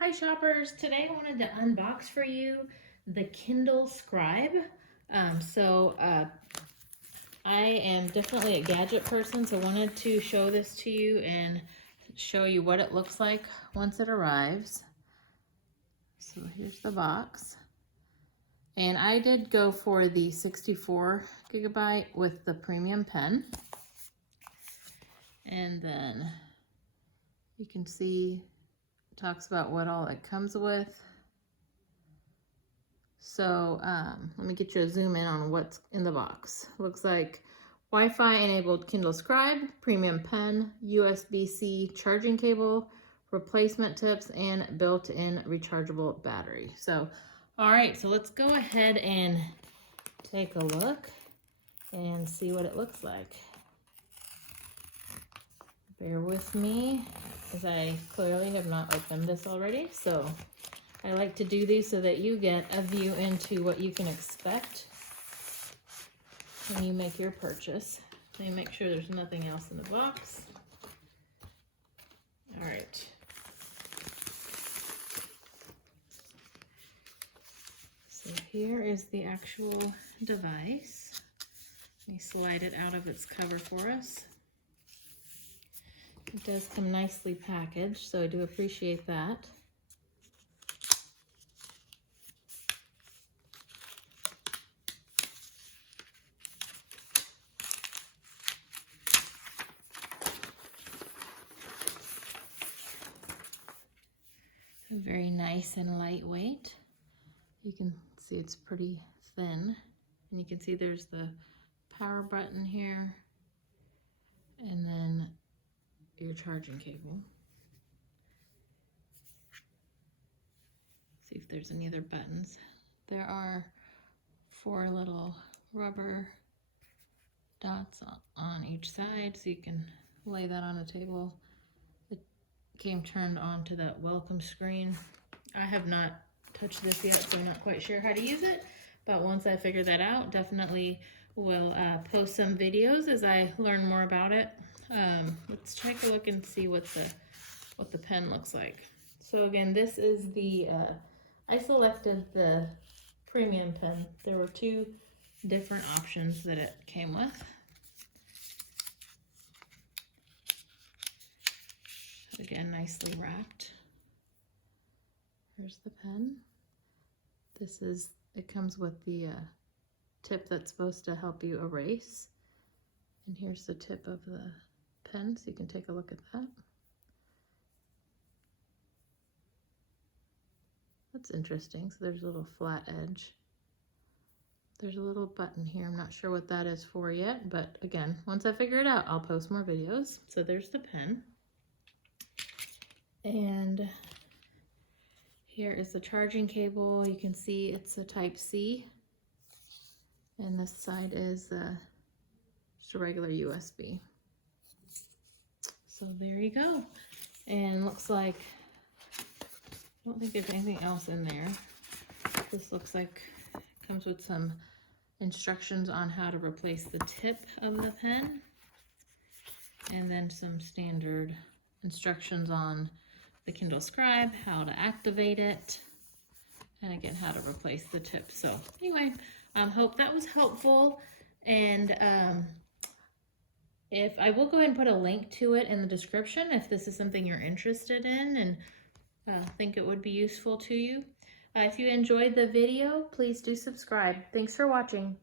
Hi shoppers, today I wanted to unbox for you the Kindle Scribe. I am definitely a gadget person, so I wanted to show this to you and show you what it looks like once it arrives. So here's the box. And I did go for the 64 gigabyte with the premium pen. And then you can see talks about what all it comes with. So let me get you a zoom in on what's in the box. Looks like Wi-Fi enabled Kindle Scribe, premium pen, USB-C charging cable, replacement tips, and built-in rechargeable battery. So, all right, so let's go ahead and take a look and see what it looks like. Bear with me, as I clearly have not opened this already. So I like to do these so that you get a view into what you can expect when you make your purchase. Let me make sure there's nothing else in the box. All right. So here is the actual device. Let me slide it out of its cover for us. It does come nicely packaged, so I do appreciate that. Very nice and lightweight. You can see it's pretty thin, and you can see there's the power button here, and then your charging cable. See if there's any other buttons. There are 4 little rubber dots on each side, so you can lay that on a table. It came turned on to that welcome screen. I have not touched this yet, so I'm not quite sure how to use it, but once I figure that out, definitely will post some videos as I learn more about it. Let's take a look and see what the pen looks like. So again, this is the I selected the premium pen. There were 2 different options that it came with. Again, nicely wrapped. Here's the pen. It comes with the tip that's supposed to help you erase. And here's the tip of the pen, so you can take a look at that. That's interesting. So there's a little flat edge. There's a little button here. I'm not sure what that is for yet, but again, once I figure it out, I'll post more videos. So there's the pen. And here is the charging cable. You can see it's a Type-C. And this side is just a regular USB. So there you go. And looks like, I don't think there's anything else in there. This looks like it comes with some instructions on how to replace the tip of the pen. And then some standard instructions on the Kindle Scribe, how to activate it, and again, how to replace the tip. So anyway, hope that was helpful. And if I will go ahead and put a link to it in the description if this is something you're interested in and think it would be useful to you. If you enjoyed the video, please do subscribe. Thanks for watching.